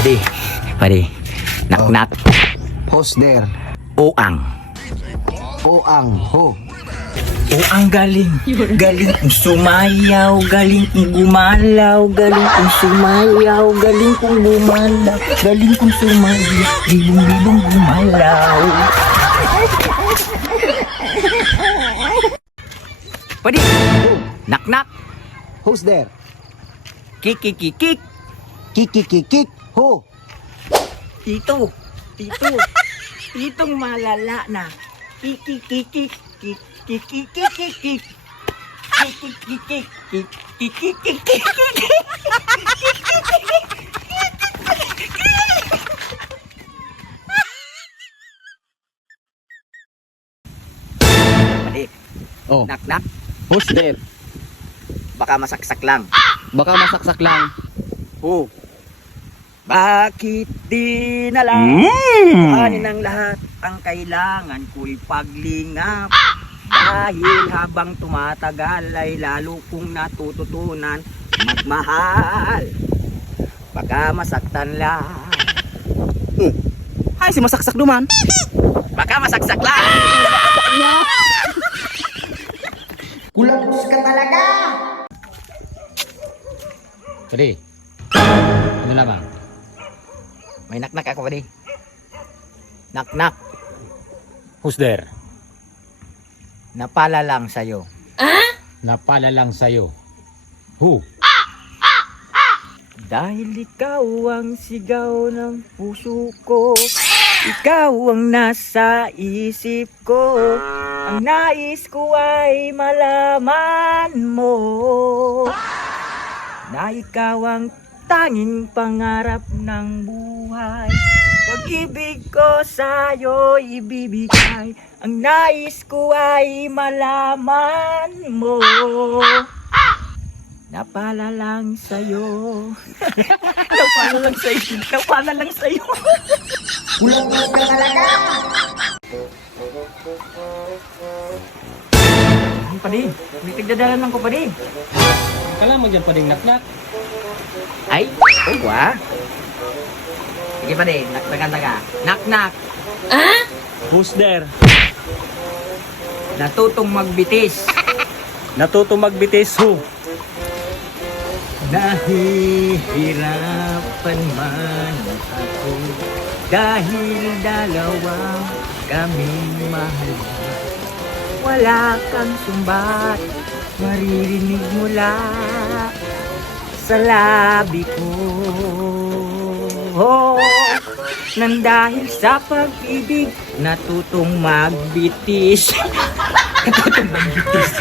Pare. Nak. Who's there? Oang. Oang. Ho. Oang galing. Galing kong sumayaw. Galing kong gumalaw. Galing kong sumayaw. Galing kong gumalaw. Galing kong sumayaw. Libong-libong gumalaw. Pwede. Nak. Who's there? Kikikikik. Kikikikik. Ho. Tito. Titong malala na. Kikikikik. Kikikikik. Kikikikik. Kikikikik. Pwede. Oh. Nak. Who's there? Baka masaksak lang. Baka masaksak lang. Oh. Bakit di na lang kuhanin ang lahat ang kailangan ko'y paglingap? Dahil habang tumatagal ay lalo kong natututunan magmahal. Baka masaktan lang. Ay, si masaksak duman. Baka masaksak lang. Kulabos ka talaga. Pwede. Ano lamang? May nak ako pwede. Nak. Who's there? Napala lang sa'yo. Napala lang sa'yo. Who? Dahil ikaw ang sigaw ng puso ko, ikaw ang nasa isip ko, ang nais ko ay malaman mo, na ikaw ang tanging pangarap ng buhay. Pag-ibig ko sa'yo ibibigay, ang nais ko ay malaman mo. Napala lang sa'yo. Napala lang sa'yo. Kulabos ka talaga. Padi, may tigdadalan lang ko padi. Kala mo dyan pwedeng nak. Ay, wa. Sige padi, naktaga. Nak. Who's there? Natutong magbitis. Natuto magbitis. Who? Nahihirapan man ako dahil dalawa kaming mahal. Wala kang sumbat, maririnig mula sa labi ko. Nang dahil sa pag-ibig, natutong magbitis. Natutong magbitis.